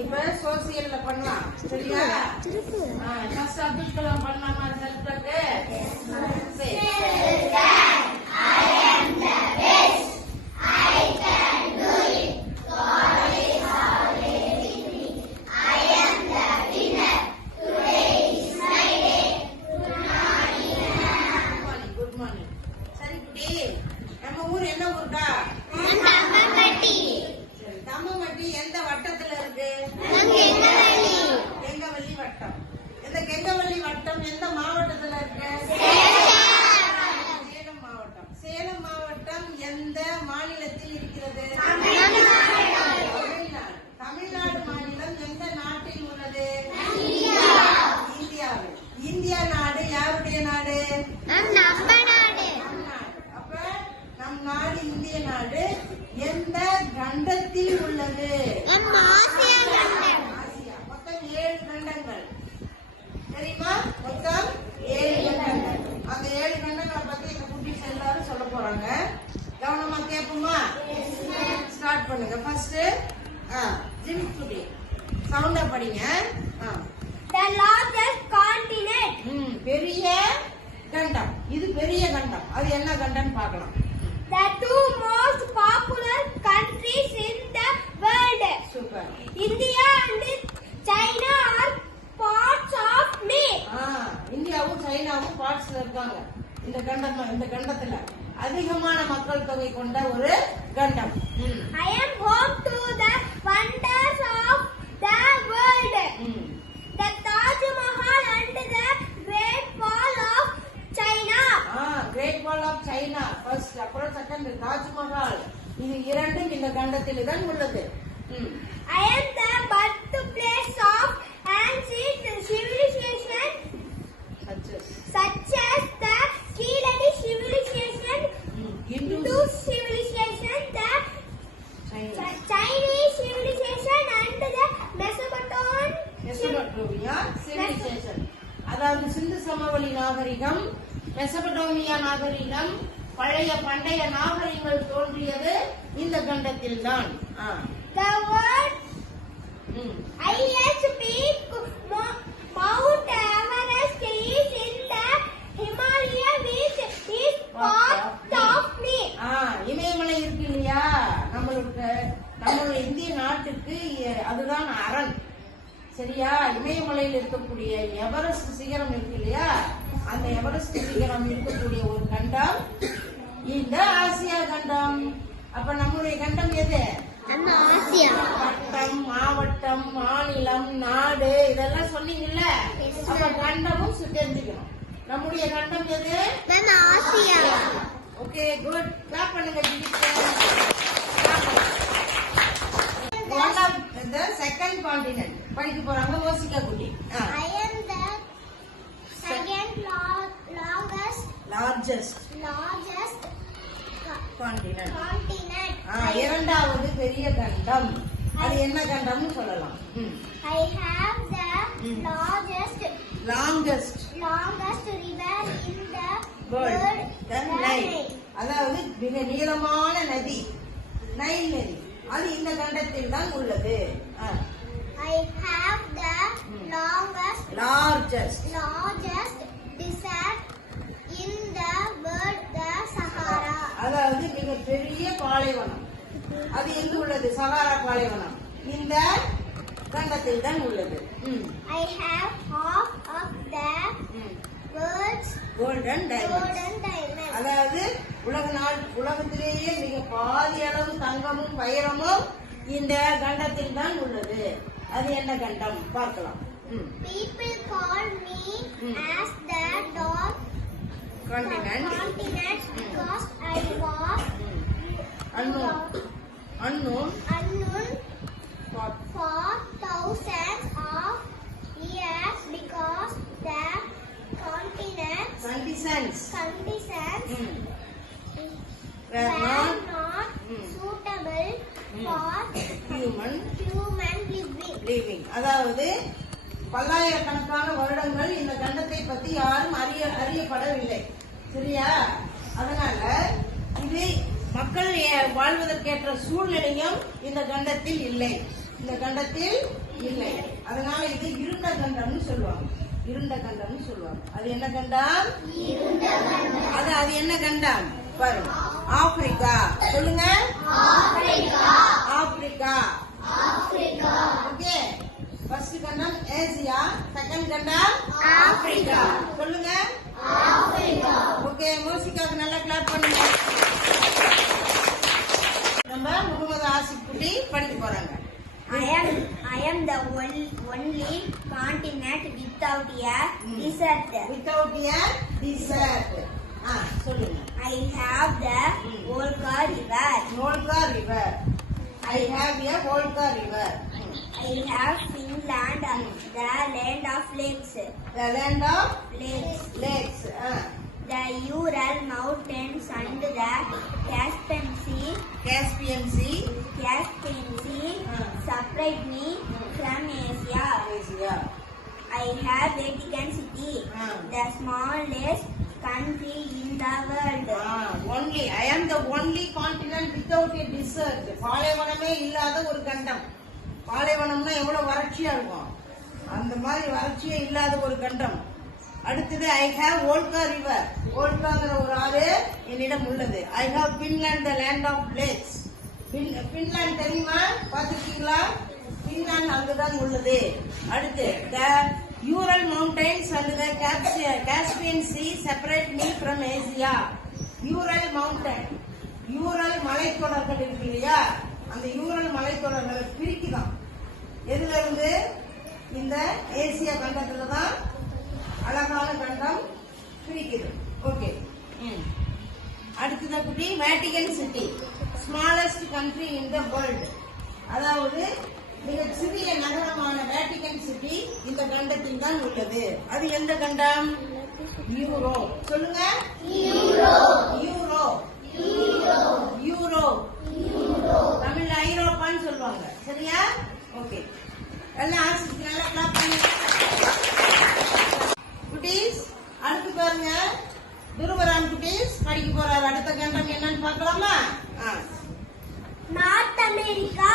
இப்ப சோசியல்ல பண்ணலாம். சரியா? ஃபர்ஸ்ட் அப்துல் கலாம் பண்ணலாமா செல்ஃப்க்கு? Good morning. சரி குட்டி, நம்ம ஊர் என்ன ஊர்டா? தம்மம்பட்டி எந்த வட்டத்துல இருக்கு? கெங்கவல்லி வட்டம். இந்த கெங்கவல்லி வட்டம் எந்த மாவட்டத்துல இருக்கு? சேலம் மாவட்டம். சேலம் மாவட்டம் எந்த மாநிலத்தில் இருக்கிறது? தமிழ்நாடு. தமிழ்நாடு மாநிலம் எந்த நாட்டில் உள்ளது? இந்தியாவில். இந்தியா நாடு யாருடைய நாடு? அப்ப நம் நாடு இந்திய நாடு எந்த கண்டத்தில் உள்ளது? ஆசியா. மொத்தம் 7 கண்டங்கள். தெரியுமா? மொத்தம் 7 கண்டங்கள். அந்த 7 கண்டங்களை பத்தி இந்த குட்டீஸ் எல்லாரும் சொல்ல போறாங்க. கவனமா கேட்போமா? ஸ்டார்ட் பண்ணுங்க. ஃபர்ஸ்ட் ஜிம் குட்டி சவுண்டா படிங்க. The largest continent. பெரிய கண்டம். இது பெரிய கண்டம். அது என்ன கண்டம் பார்க்கலாம். The 2 most popular countries in the world. Super. India and China are parts of me. இந்தியாவும் சைனாவும் பார்ட்ஸ்ல இருக்காங்க. இந்த கண்டத்துல அதிகமான மக்கள் தொகை கொண்ட ஒரு கண்டம். I am home to the wonders of the world. The Taj Mahal and the Great Wall of China. Great wall of China first, அப்புறம் செகண்ட் தாஜ்மஹால். இது இரண்டும் இந்த கண்டத்தில் தான் உள்ளது. I am the birthplace of ancient civilization such as the Kildare civilization, Hindu civilization, the Chinese civilization and the Mesopotamian civilization. அதாவது சிந்து சமவெளி நாகரிகம், மெசபடோமியா நாகரிகம், பண்டைய நாகரிகங்கள் தோன்றியது இந்த கண்டத்தில் தான். The word highest peak Mount Everest is in the Himalaya which is part of me. இமயமலை இருக்கு இல்லையா, நம்மளுடைய இந்திய நாட்டுக்கு அதுதான் அரண். சரியா? இமயமலையில் இருக்கக்கூடிய எவரெஸ்ட் சிகரம் இருக்கு இல்லையா, அந்த எவரெஸ்ட் சிகரம் இருக்கக்கூடிய ஒரு கண்டம் இந்த ஆசியா கண்டம். அப்ப நம்முடைய கண்டம் எது? வட்டம், மாவட்டம், மாநிலம், நாடு இதெல்லாம் சொன்னீங்கல்ல. அப்ப கண்டமும் தெரிஞ்சுக்கணும். நம்முடைய கண்டம் எது? Okay, good. கிளாப் பண்ணுங்க. One of the second continent படிக்க போறாங்க ஓசிகா குட்டி. I am the second largest continent. இரண்டாவது பெரிய கண்டம். அது என்ன கண்டம்னு சொல்லலாம். I have the longest river in the world, the Nile. அதாவது மிக நீளமான நதி நைல் நதி. அது இந்த கண்டத்தில் தான் உள்ளது. I have the largest desert in the world, the Sahara. அதாவது மிக பெரிய பாலைவனம். அது எங்க உள்ளது? சகாரா பாலைவனம் இந்த கண்டத்தில் தான் உள்ளது. I have half of the world's golden diamond. அதாவது உலகத்திலேயே மிக பாதி அளவு தங்கமும் வைரமும் இந்த கண்டத்தில் தான் உள்ளது. அது என்ன கண்டம் பார்க்கலாம். People call me as the dark continent because I was unknown for thousands of years because the continents were not suitable for human living. அதாவது பல்லாயிரக்கணக்கான வருடங்கள் இந்த கண்டத்தை பத்தி யாரும் அறியப்படவில்லை. சரியா? அதனால இது மக்கள் வாழ்வதற்கேற்ற சூழ்நிலையும் இந்த கண்டத்தில் இல்லை. இந்த கண்டத்தில் இல்லை. அதனால இது இருண்ட கண்டம்னு சொல்லுவாங்க. இருண்ட கண்டம்னு சொல்லுவாங்க. அது என்ன கண்டம்? அது என்ன கண்டம் பாருங்க. ஆப்பிரிக்கா. சொல்லுங்க. ஆப்பிரிக்கா. ஓகே. ஃபர்ஸ்ட் கண்டம் ஏசியா, செகண்ட் கண்டம் ஆப்பிரிக்கா. சொல்லுங்க. ஓகே, மூசிக்காக்கு நல்லா கிளாப் பண்ணுங்க. நம்ம முகமது ஆசிப் குட்டி படிக்க போறாங்க. I am the only continent without a desert. Without a desert. சொல்லுங்க. I have the Volga river. Volga river. I have a Volga river. I have Finland, the land of lakes. The land of Lakes. The Ural Mountains and the Caspian Sea separate me from Asia. I have Vatican City, the smallest country in the world. Only I am the only continent without a desert. பாலைவனமே இல்லாத ஒரு கண்டம். பாலைவனம்னா எவ்வளவு வறட்சியா இருக்கும், அந்த மாதிரி வறட்சியே இல்லாத ஒரு கண்டம். அடுத்தது ஐ ஹேவ் வோல்கா ரிவர். வோல்காங்கிற ஒரு ஆறு என்னிடம் உள்ளது. I have Finland, the land of lakes. Finland தெரியுமா, பார்த்திருக்கீங்களா? பின்லாந்து அங்குதான் உள்ளது. அடுத்து the Ural mountains and the Caspian sea separate me from Asia. Ural mountain, Ural மலைத்தொடர்கள் இருக்கு இல்லையா, அந்த யூரல் மலைத்தொடர்களை பிரிக்குதான். எதுல இருந்து? இந்த ஏசியா கண்டத்துல தான் அழகான கண்டம் பிரிக்குது. ஓகே. அடுத்தது குட்டி Vatican city, smallest country in the world. அதாவது மிக சிறிய நகரமான வேட்டிகன் சிட்டி இந்த கண்டத்தில் தான் உள்ளது. அது எந்த கண்டம்? யூரோ. சொல்லுங்க. யூரோ. தமிழ்ல ஐரோப்பான்னு சொல்லுவாங்க. சரியா? ஓகே. எல்லாம் ஆசிரியர் நல்லா கிளாப் பண்ணுங்க. குட்டீஸ் அடுத்து பாருங்க, துருவரான் குட்டீஸ் படிக்க போறாரு. அடுத்த கண்டம் என்னன்னு பார்க்கலாமா? North America.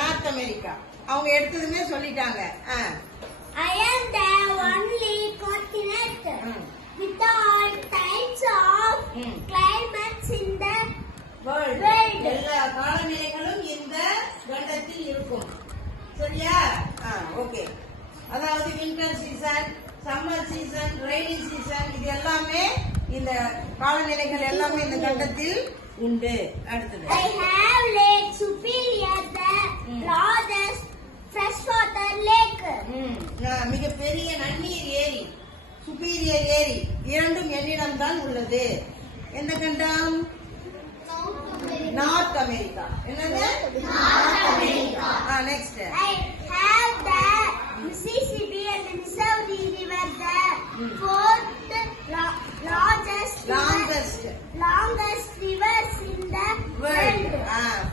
நார்த் அமெரிக்கா அவங்க எடுத்ததுமே சொல்லிட்டாங்க. I am the only continent with all types of climates in the world. எல்லா காலநிலைகளும் இந்த கண்டத்தில் இருக்கும். சரியா? ஓகே. அதாவது winter season, summer season, rainy season, இது எல்லாமே இந்த காலநிலைகள் எல்லாமே இந்த கண்டத்தில் உண்டு. அடுத்தது I have Lake Superior, the largest freshwater lake. மிகப்பெரிய நன்னீர் ஏரி, சுப்பீரியர் ஏரி, இரண்டும் என்னிடம் தான் உள்ளது. எந்த கண்டம்? North America. என்னது? North America. Next I have the Mississippi and the Missouri River, the fourth longest rivers in the world.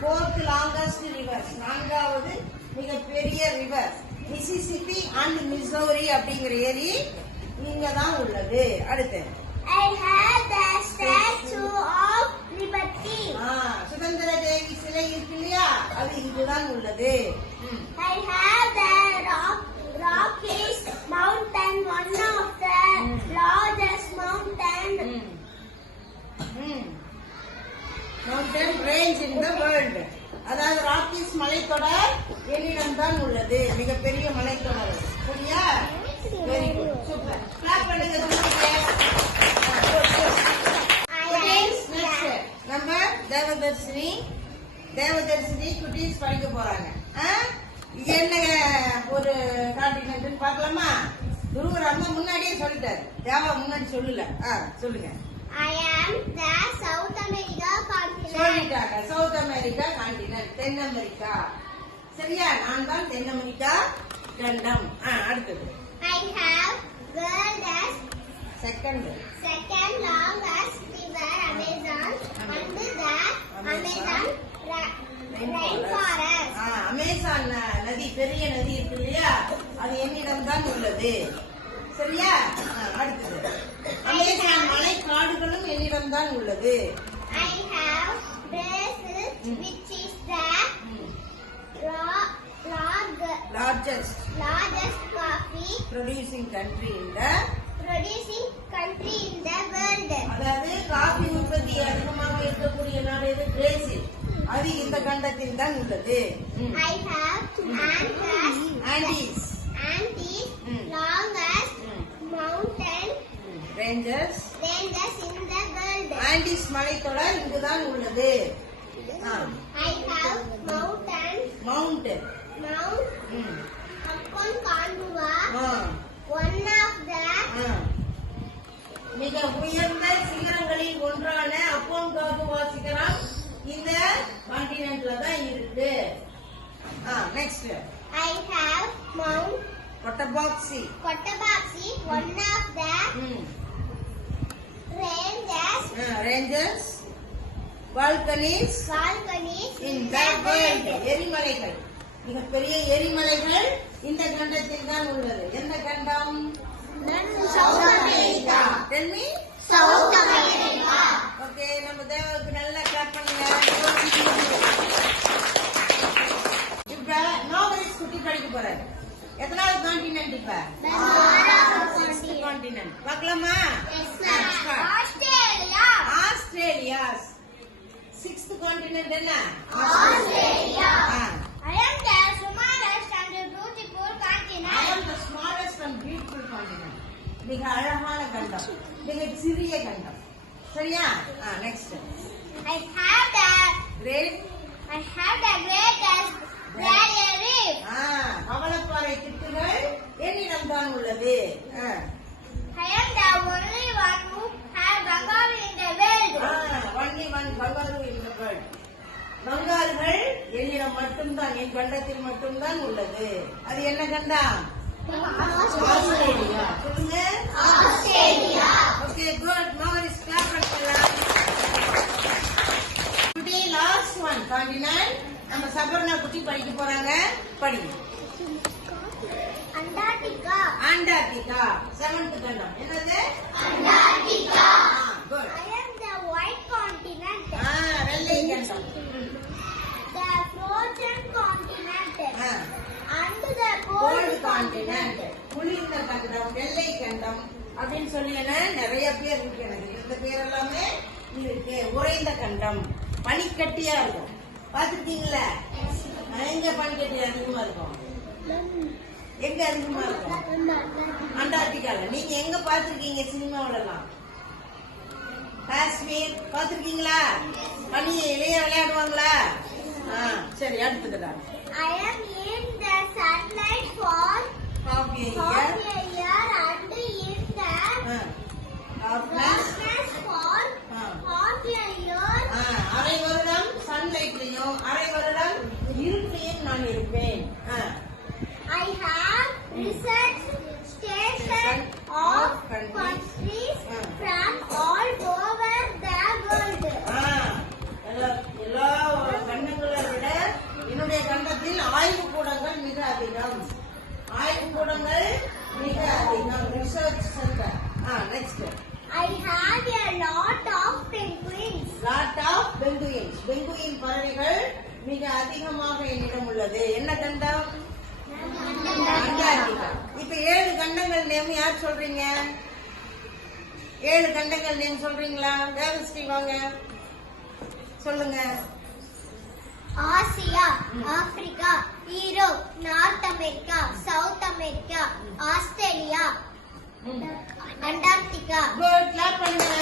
Fourth longest rivers, நான்காவது மிகப்பெரிய ரிவர் மிசிசிப்பி அண்ட் மிசௌரி அப்படிங்கிற ஏரி இங்க தான் உள்ளது. அடுத்து I have the Statue of Liberty. சுதந்திர தேவி சிலை இருக்கு இல்லையா, அது இங்குதான் உள்ளது. I have the Rockies Mountain, one of the largest mountain range in the world. அதாவது ராக்கீஸ் மலைத்தொடர் என்னிடம் தான் உள்ளது, மிகப்பெரிய மலைத்தொடர். சரியா? Very good, super. கிளாப் பண்ணுங்க. நம்ம தேவதர்ஷினி குட்டீஸ் படிக்க போறாங்க. என்ன ஒரு கான்டினென்ட் பார்க்கலாமா? துருவரான் முன்னாடியே சொல்லிட்டாரு, தேவா முன்னாடி சொல்லல. சொல்லுங்க. I am the South America continent. சொல்லிட்டாங்க. சவுத் அமெரிக்கா கான்டினென்ட், தென் அமெரிக்கா. சரியா? நான் தான் தென் அமெரிக்கா கண்டம். அடுத்தது I have world's second longest river, Amazon, and the Amazon rainforest. Amazon நதி, பெரிய நதி இருக்கு இல்லையா, அது என்னிடம் தான் உள்ளது. சரியா? அடுத்தது அமேசான் மலை காடுகளும் என்னிடம் தான் உள்ளது. I have Brazil, which is the largest coffee producing country in the producing country in the world. அதாவது காபி உற்பத்தி அதிகமாக இருக்கக்கூடிய நாடு எது? பிரேசில். அது இந்த கண்டத்தில் தான் உள்ளது. I have Andes. Longest mountain ranges in the world. Andes மலைத்தொடர் இங்குதான் உள்ளது. I have Mount Aconcagua, one of the மிக உயர்ந்த சிகரங்களில் ஒன்றான அக்கோன்காகுவா சிகரம் இந்த கான்டினென்ட்ல தான் இருக்கு. Next I have Mount Cotopaxi, one of the ranges volcanoes in the world. எரிமலைகள், மிகப்பெரிய எரிமலைகள் இந்த கண்டத்தில் தான் உள்ளது. எந்த கண்டம்? South America. Tell me. South America. Okay, நம்ம தேவாவுக்கு நல்லா கிளாப் பண்ணுங்க. இப்ப நோபலிஸ் குட்டி படிக்க போறாரு. எத்தனாவது கான்டினென்ட் இப்ப? கான்டினென்ட் பார்க்கலாமா? ஆஸ்திரேலியா. 6th கான்டினென்ட் என்ன? Australia. I am the smallest and beautiful continent. I am the smallest and beautiful continent. மிக அழகான கண்டம், மிக சிறிய கண்டம். சரியா? Next I have the greatest barrier reef. பவளப்பாறை திட்டுகள் என்னிடம் தான் உள்ளது. I am the only one who has kangaroo in the world. only one kangaroo in the world. கங்காருகள் என்னிடம் மட்டும்தான், என் கண்டத்தில் மட்டும்தான் உள்ளது. அது என்ன கண்டம்? ஆஸ்திரேலியா. சொல்லுங்க. ஆஸ்திரேலியா. Okay, good. நவ இஸ் கிளாப் பண்ணலாம். டுடே லாஸ்ட் ஒன் கான்டினென்ட் நம்ம சபர்ணா குட்டி படிக்க போறாங்க. படிங்க. அண்டார்டிகா. 7th கண்டம். என்னது? Antarctica. Good. I am the white continent. வெள்ளை கண்டம். The frozen continent. And the cold cold continent. குளிர்ந்த கண்டம், வெள்ளை கண்டம் அப்படின்னு சொல்லி நிறைய பேர் இருக்கு. எனக்கு இந்த பேர் எல்லாமே இருக்கு. உறைந்த கண்டம், பனிக்கட்டியா இருக்கும். பாத்துருக்கீங்களா? எங்க பனிக்கட்டி அதிகமா இருக்கும்? எங்க அதிகமா இருக்கும்? அண்டார்டிகால. நீங்க எங்க பாத்துருக்கீங்க சினிமாவில எல்லாம்? காஷ்மீர் பாத்துருக்கீங்களா? பனியை இளைய விளையாடுவாங்களா? சரி, அடுத்ததுடா. I am in the sunlight for half a year and in the darkness for half a year. அரை வருடம் சன்லைட்லயும் அரை வருடம் இருட்டிலையும் நான் இருப்பேன். I have research station of countries from all over the world. எல்லா கண்டங்களை விட என்னுடைய கண்டத்தில் ஆய்வு கூடங்கள் மிக அதிகம். Research centre. Next I have a lot of penguins. Penguin பறவைகள் மிக அதிகமாக என்னிடம் உள்ளது. என்ன கண்டம்? அண்டார்டிகா. இப்ப 7 கண்டங்கள் நேம் யார் சொல்றீங்க? 7 கண்டங்கள் நேம் சொல்றீங்களா? தேவஸ்ரீ வாங்க சொல்லுங்க. Asia, Africa, Europe, North America, South America, Australia, Antarctica. Good. Clap பண்ணுங்க.